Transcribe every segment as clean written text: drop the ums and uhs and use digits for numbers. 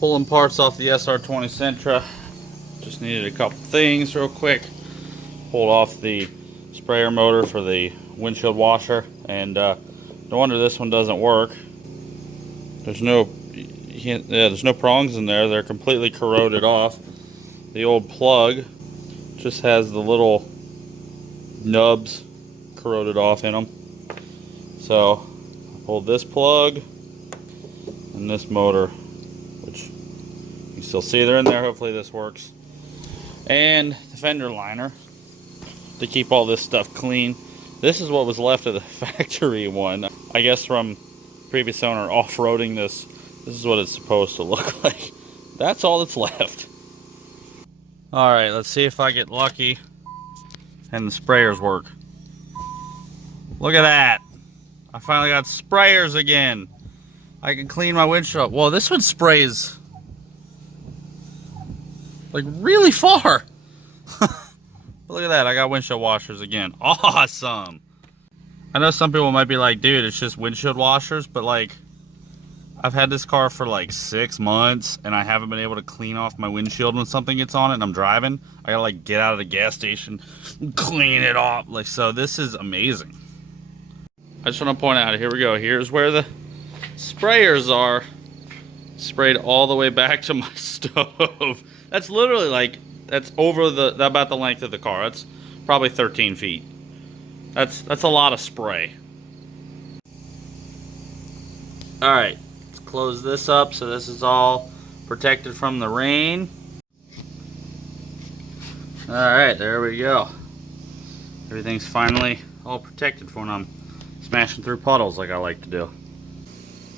Pulling parts off the SR20 Sentra. Just needed a couple things real quick. Pulled off the sprayer motor for the windshield washer, and no wonder this one doesn't work. There's no prongs in there. They're completely corroded off. The old plug just has the little nubs corroded off in them. So I pulled this plug and this motor, which you can still see they're in there. Hopefully this works. And the fender liner to keep all this stuff clean. This is what was left of the factory one. I guess from previous owner off-roading this. This is what it's supposed to look like. That's all that's left. Alright, let's see if I get lucky and the sprayers work. Look at that. I finally got sprayers again. I can clean my windshield. Whoa, this one sprays like really far. Look at that, I got windshield washers again. Awesome. I know some people might be like, dude, it's just windshield washers, but like, I've had this car for like 6 months and I haven't been able to clean off my windshield when something gets on it and I'm driving. I gotta like get out of the gas station and clean it off. Like, so this is amazing. I just want to point out, here we go. Here's where the sprayers are. Sprayed all the way back to my stove. That's literally like, that's over about the length of the car. That's probably 13 feet. That's a lot of spray. All right, let's close this up so this is all protected from the rain. All right, there we go. Everything's finally all protected for when I'm smashing through puddles like I like to do.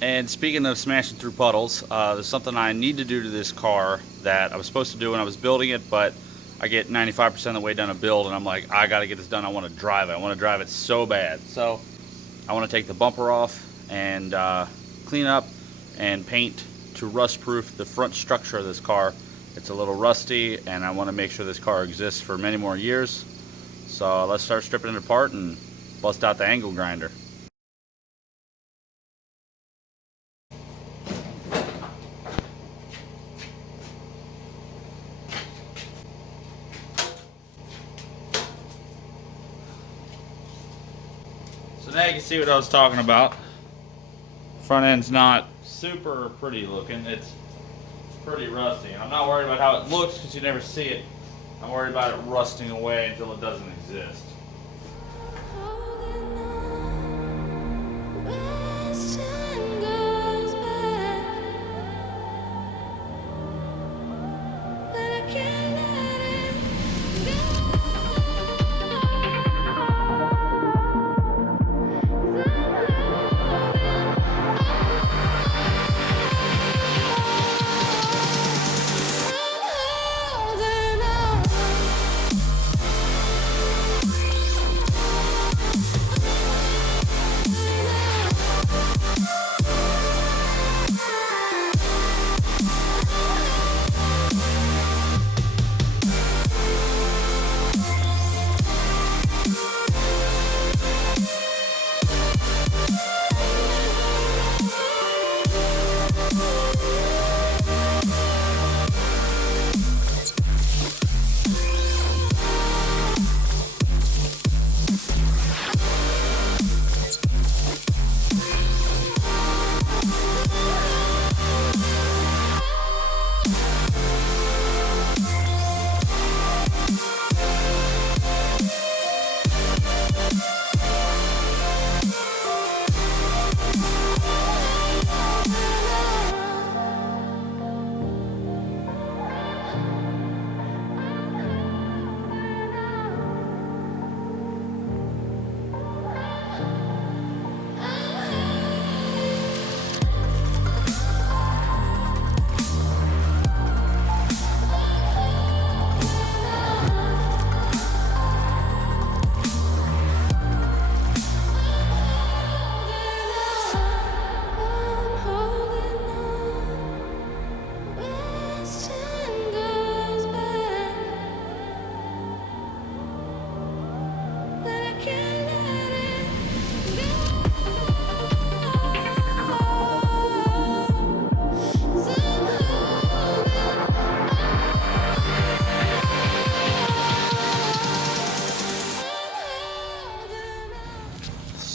And speaking of smashing through puddles, there's something I need to do to this car that I was supposed to do when I was building it, but I get 95% of the way done a build and I'm like, I gotta get this done. I want to drive it. I want to drive it so bad. So I want to take the bumper off and clean up and paint to rust proof the front structure of this car. It's a little rusty and I want to make sure this car exists for many more years. So let's start stripping it apart and bust out the angle grinder. So now you can see what I was talking about. Front end's not super pretty looking. It's pretty rusty. I'm not worried about how it looks because you never see it. I'm worried about it rusting away until it doesn't exist.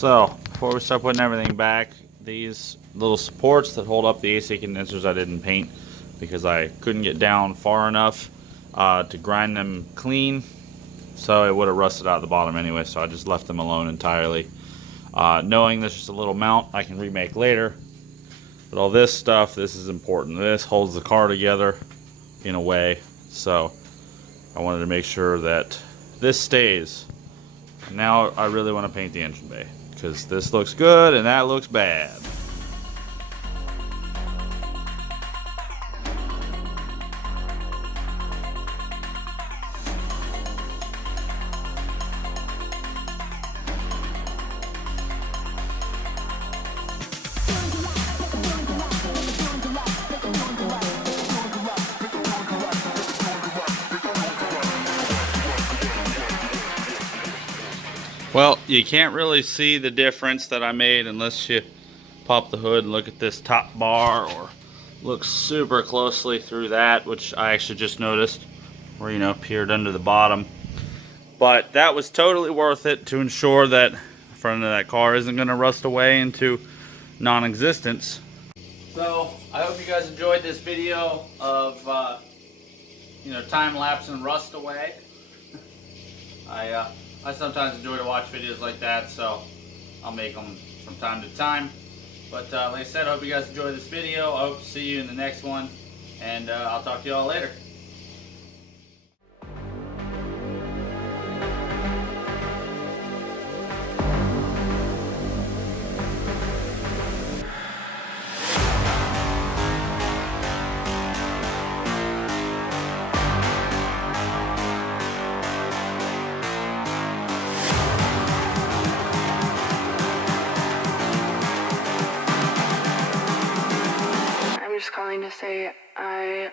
So, before we start putting everything back, these little supports that hold up the AC condensers I didn't paint because I couldn't get down far enough to grind them clean. So it would have rusted out at the bottom anyway, so I just left them alone entirely. Knowing this is just a little mount I can remake later. But all this stuff, this is important. This holds the car together in a way. So I wanted to make sure that this stays. Now I really want to paint the engine bay, because this looks good and that looks bad. Well, you can't really see the difference that I made unless you pop the hood and look at this top bar, or look super closely through that, which I actually just noticed where, you know, peered under the bottom. But that was totally worth it to ensure that the front of that car isn't going to rust away into non-existence. So I hope you guys enjoyed this video of you know, time lapse and rust away. I sometimes enjoy to watch videos like that, so I'll make them from time to time. But like I said, I hope you guys enjoyed this video. I hope to see you in the next one, and I'll talk to you all later. I'm just calling to say I